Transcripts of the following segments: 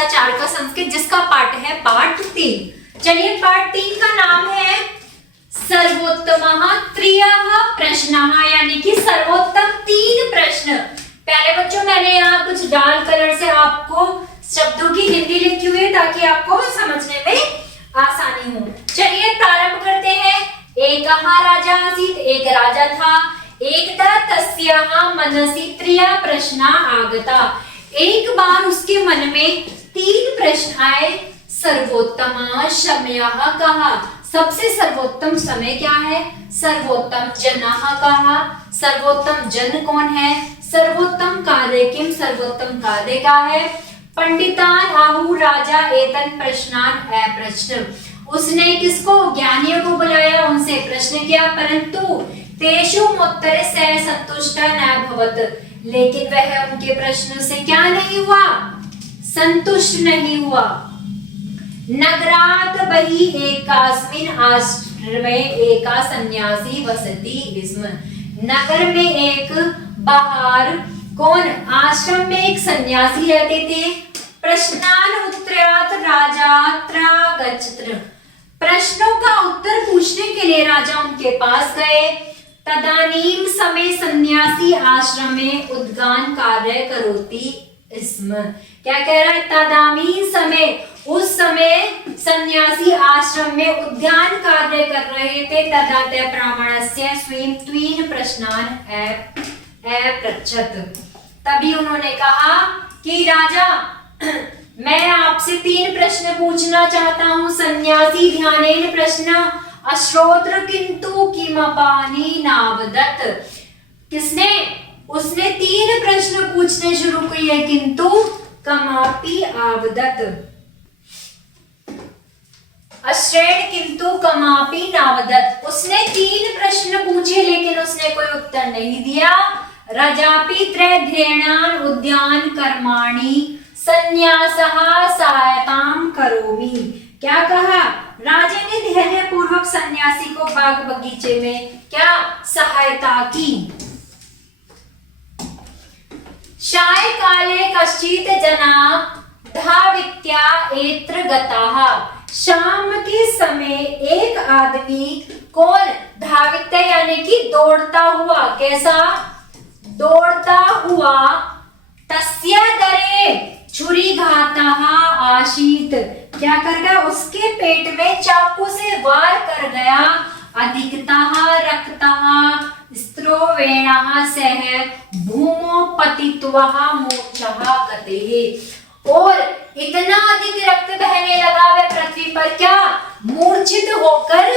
कक्षा 4 का संस्कृत, जिसका पाठ है पाठ 3। चलिए पाठ 3 का नाम है सर्वोत्तम त्रियः प्रश्नः, यानी कि सर्वोत्तम 3 प्रश्न। प्यारे बच्चों, मैंने यहाँ कुछ डार्क कलर से आपको शब्दों की हिंदी लिखी हुई है ताकि आपको समझने में आसानी हो। चलिए प्रारंभ करते हैं। एकः राजा आसीत्, एक राजा था। एकदा तस्याः मनसि त्रियः प्रश्नाः आगता, एक बार उसके मन में 3 प्रश्न आए। सर्वोत्तम समयः कः, सबसे सर्वोत्तम समय क्या है? सर्वोत्तम जनः कः, सर्वोत्तम जन कौन है? सर्वोत्तम कार्य किम, सर्वोत्तम कार्य क्या है? पंडितान आहु राजा एतन् प्रश्नान् अपृच्छत्, उसने किसको? ज्ञानियों को बुलाया, उनसे प्रश्न किया, परंतु तेषु उत्तरे से संतुष्टः न भवत्, लेकिन वह उनके प्रश्न से क्या नहीं हुआ? संतुष्ट नहीं हुआ। नगरात् बहिः एकस्मिन् आश्रमे एका सन्यासी वसति स्म, नगर में एक बाहर कौन? आश्रम में एक सन्यासी रहते थे। प्रश्नान् उत्तरात् राजात्र गच्छत्, प्रश्नों का उत्तर पूछने के लिए राजा उनके पास गए। तदानीं समय सन्यासी आश्रम में उद्यान कार्य करोति स्म, क्या कह रहा है? तदानीं समय, उस समय सन्यासी आश्रम में उद्यान कार्य कर रहे थे। तदा ते ब्राह्मणस्य स्वयं त्वीन प्रश्नान् अपृच्छत्, तभी उन्होंने कहा कि राजा मैं आपसे 3 प्रश्न पूछना चाहता हूँ। सन्यासी ध्यानेन प्रश्न अश्रोत्र किंतु किमपानि नावदत्, किसने? उसने 3 प्रश्न पूछने शुरू किए, किंतु कमापि आवदत्, अश्रेण किंतु कमापि नावदत्, उसने 3 प्रश्न पूछे लेकिन उसने कोई उत्तर नहीं दिया। राजापि त्रयध्रेणान् उद्यान कर्माणि संन्यासः सहायतां करोमि, क्या कहा? राजा ने धैर्य पूर्वक सन्यासी को बाग बगीचे में क्या सहायता की। सायंकाले कश्चित् जना धावित्या एत्र गताः, शाम के समय एक आदमी कौन? धावित्या यानी कि दौड़ता हुआ, कैसा? दौड़ता हुआ। तस्य दरे छुरीघातः आसीत्, क्या कर गया? उसके पेट में चाकू से वार कर गया। अधिकतः रक्तः स्त्रोवेणः सह भूमौ पतित्वा मूर्छः गतेः, और इतना अधिक रक्त बहने लगा वह पृथ्वी पर क्या? मूर्छित होकर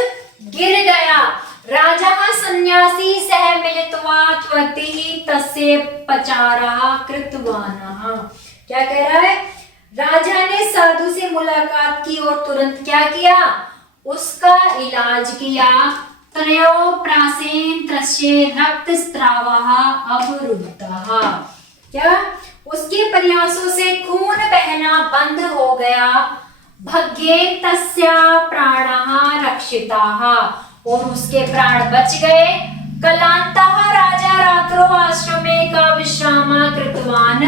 गिर गया। राजा सन्यासी सह मिलित्वा त्वतिः तस्य पचारः कृतवानः, क्या कह रहा है? राजा ने साधु से मुलाकात की और तुरंत क्या किया? उसका इलाज किया। त्रयो प्रासेन तस्य रक्तस्रावः अवरुद्धः, क्या? उसके प्रयासों से खून बहना बंद हो गया। भाग्ये तस्य प्राणः रक्षिताः, और उसके प्राण बच गए। कलान्तः राजा रात्रो आश्रमे का विश्राम कृतवान,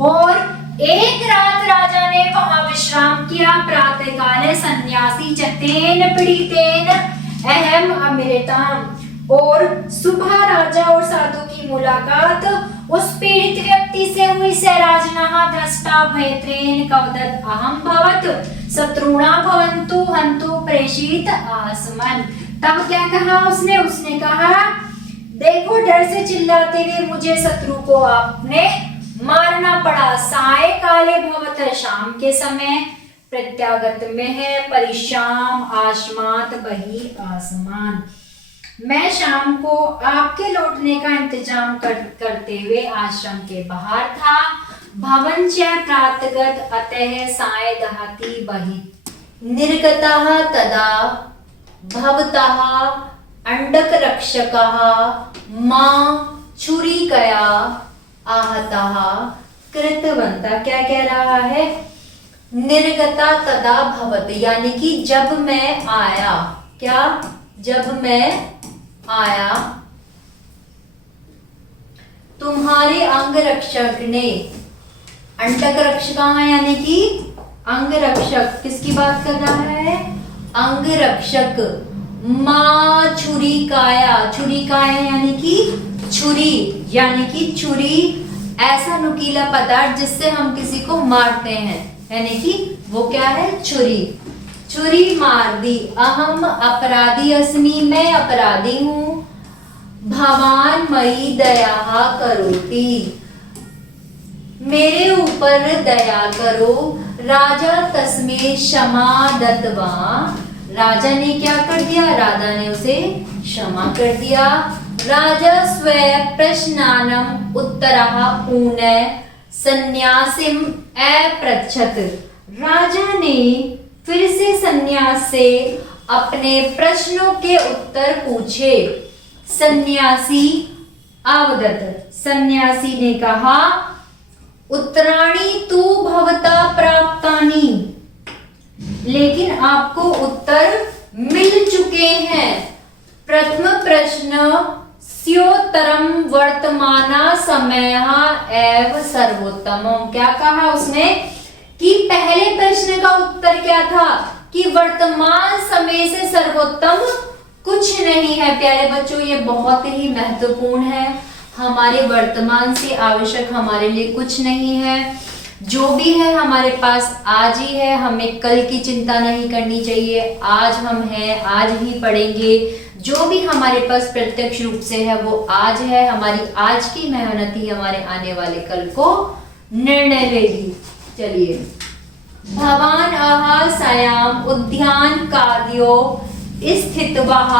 और एक रात राजा ने वहां विश्राम किया। प्रातः काले सन्यासी चतेन पीड़ितेन अहम अमृताम, और सुबह राजा और साधु की मुलाकात उस पीड़ित व्यक्ति से हुई। स राजनः दृष्टा भयत्रेण कवदत् अहम भवत् शत्रुणा भवन्तु हन्तु प्रेषित आसमन्, तब क्या कहा उसने? उसने कहा देखो डर से चिल्लाते हुए मुझे शत्रु को आपने मारना पड़ा। सायंकाले भवतः, शाम के समय। प्रत्यागत में है परिशाम आसमात बही आसमान, मैं शाम को आपके लौटने का इंतजाम करते हुए आश्रम के बाहर था। भवन च प्रातगत अतः साय दहाती बही निर्गतः तदा भवतः अंडक रक्षकः मां छुरीकया आहतः कृतवन्तः, क्या कह रहा है? निर्गता तदा भवत, यानी कि जब मैं आया, क्या? जब मैं आया तुम्हारे अंग रक्षक ने, अंडक रक्षक यानी कि अंगरक्षक किसकी बात कर रहा है? अंगरक्षक। माँ छुरिकाया, छुरिकाया यानी कि छुरी, यानी कि छुरी ऐसा नुकीला पदार्थ जिससे हम किसी को मारते हैं, यानी कि वो क्या है? छुरी। छुरी मार दी। अहम अपराधी अस्मि, मैं अपराधी हूं। भवान मयि दया करोति, मेरे ऊपर दया करो। राजा तस्मै क्षमा दत्त्वा, राजा ने क्या कर दिया? राजा ने उसे क्षमा कर दिया। राजा स्वयं प्रश्नानम उत्तरः पुनः सन्यासिम अपृच्छत्, राजा ने फिर से सन्यास से अपने प्रश्नों के उत्तर पूछे। सन्यासी अवदत्, सन्यासी ने कहा उत्तराणि तु भवता प्राप्तानि, लेकिन आपको उत्तर मिल चुके हैं। प्रथम प्रश्न स्योत्तरम वर्तमान समय एव सर्वोत्तम, क्या कहा उसने कि पहले प्रश्न का उत्तर क्या था? कि वर्तमान समय से सर्वोत्तम कुछ नहीं है। प्यारे बच्चों, ये बहुत ही महत्वपूर्ण है। हमारे वर्तमान से आवश्यक हमारे लिए कुछ नहीं है। जो भी है हमारे पास आज ही है, हमें कल की चिंता नहीं करनी चाहिए। आज हम हैं, आज ही पढ़ेंगे। जो भी हमारे पास प्रत्यक्ष रूप से है वो आज है। हमारी आज की मेहनत ही हमारे आने वाले कल को निर्णय लेगी। चलिए, भवान आह सायाम उद्यान कार्यो स्थितवः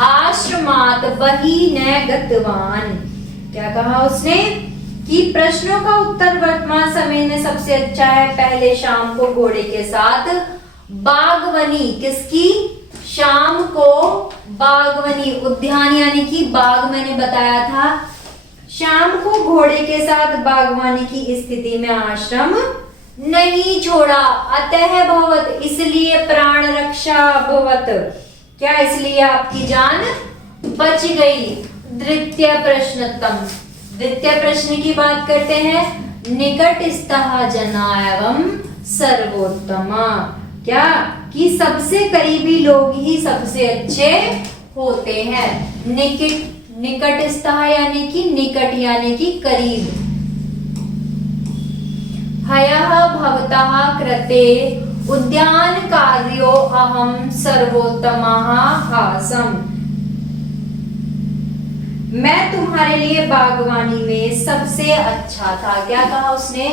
आश्रमात् बहिः न गतवान, क्या कहा उसने? कि प्रश्नों का उत्तर वर्तमान समय में सबसे अच्छा है। पहले शाम को घोड़े के साथ बागवनी, किसकी? शाम को बागवनी, उद्यान यानी कि बाग मैंने बताया था। शाम को घोड़े के साथ बागवानी की स्थिति में आश्रम नहीं छोड़ा। अतः भवत, इसलिए प्राण रक्षा भवत, क्या इसलिए आपकी जान बच गई। द्वितीय प्रश्नोत्तम, द्वितीय प्रश्न की बात करते हैं। निकटस्थः जना एवं सर्वोत्तमा, क्या? कि सबसे करीबी लोग ही सबसे अच्छे होते हैं। निकटस्थः यानी कि निकट यानी कि करीब। हयः भवतः कृते उद्यान कार्यो अहम सर्वोत्तमः आसम, मैं तुम्हारे लिए बागवानी में सबसे अच्छा था। क्या कहा उसने?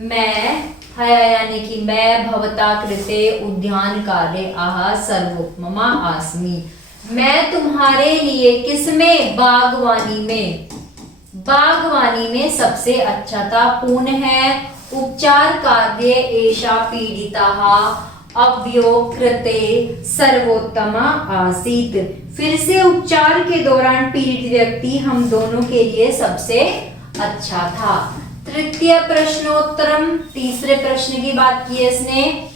मैं, हया यानी कि मैं, भवता कृते उद्यान कार्य आह सर्वोत्तमा आस्मि, मैं तुम्हारे लिए किसमें? बागवानी में, बागवानी में सबसे अच्छा था। पुनः उपचार कार्य एषा पीड़िता अव्यो कृते सर्वोत्तमा आसीत, फिर से उपचार के दौरान पीड़ित व्यक्ति हम दोनों के लिए सबसे अच्छा था। तृतीय प्रश्नोत्तरम, तीसरे प्रश्न की बात की है इसने।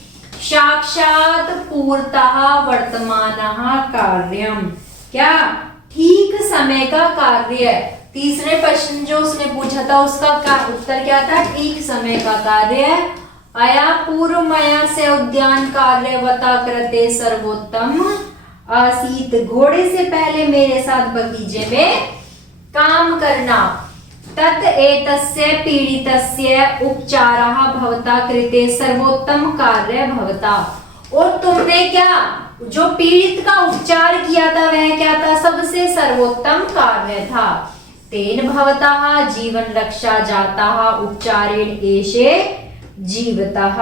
साक्षात पूर्तः वर्तमानः कार्यम, क्या? ठीक समय का कार्य। तीसरे प्रश्न जो उसने पूछा था उसका उत्तर क्या था? ठीक समय का कार्य। अया पूर्व मया से उद्यान कार्यवता कृते सर्वोत्तम आसीत, घोड़े से पहले मेरे साथ बगीचे में काम करना। तत् एतस्य पीड़ितस्य उपचारः भवता कृते सर्वोत्तम कार्य भवता, और तुमने क्या? जो पीड़ित का उपचार किया था वह क्या था? सबसे सर्वोत्तम कार्य था। तेन भवतः जीवन रक्षा जातः उपचारेण एषे जीवतः,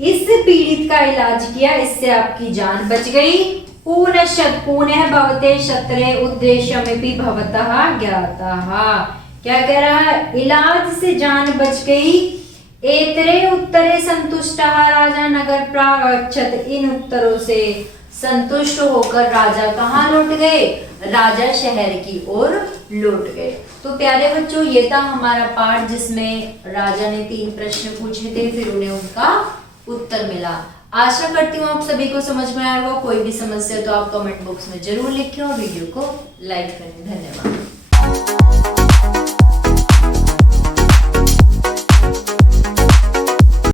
इस पीड़ित का इलाज किया, इससे आपकी जान बच गई। पुनः भवते क्षत्रे उद्देश्यमेपि भवतः ज्ञातः, क्या कह रहा है? इलाज से जान बच गई। एतरे उत्तरे संतुष्टः राजा नगर प्रागच्छत्, इन उत्तरों से संतुष्ट होकर राजा कहाँ लौट गए? राजा शहर की ओर लौट गए। तो प्यारे बच्चों, ये था हमारा पाठ जिसमें राजा ने 3 प्रश्न पूछे थे, फिर उन्हें उनका उत्तर मिला। आशा करती हूँ आप सभी को समझ में आया होगा। कोई भी समस्या तो आप कमेंट बॉक्स में जरूर लिखें और वीडियो को लाइक करें। धन्यवाद।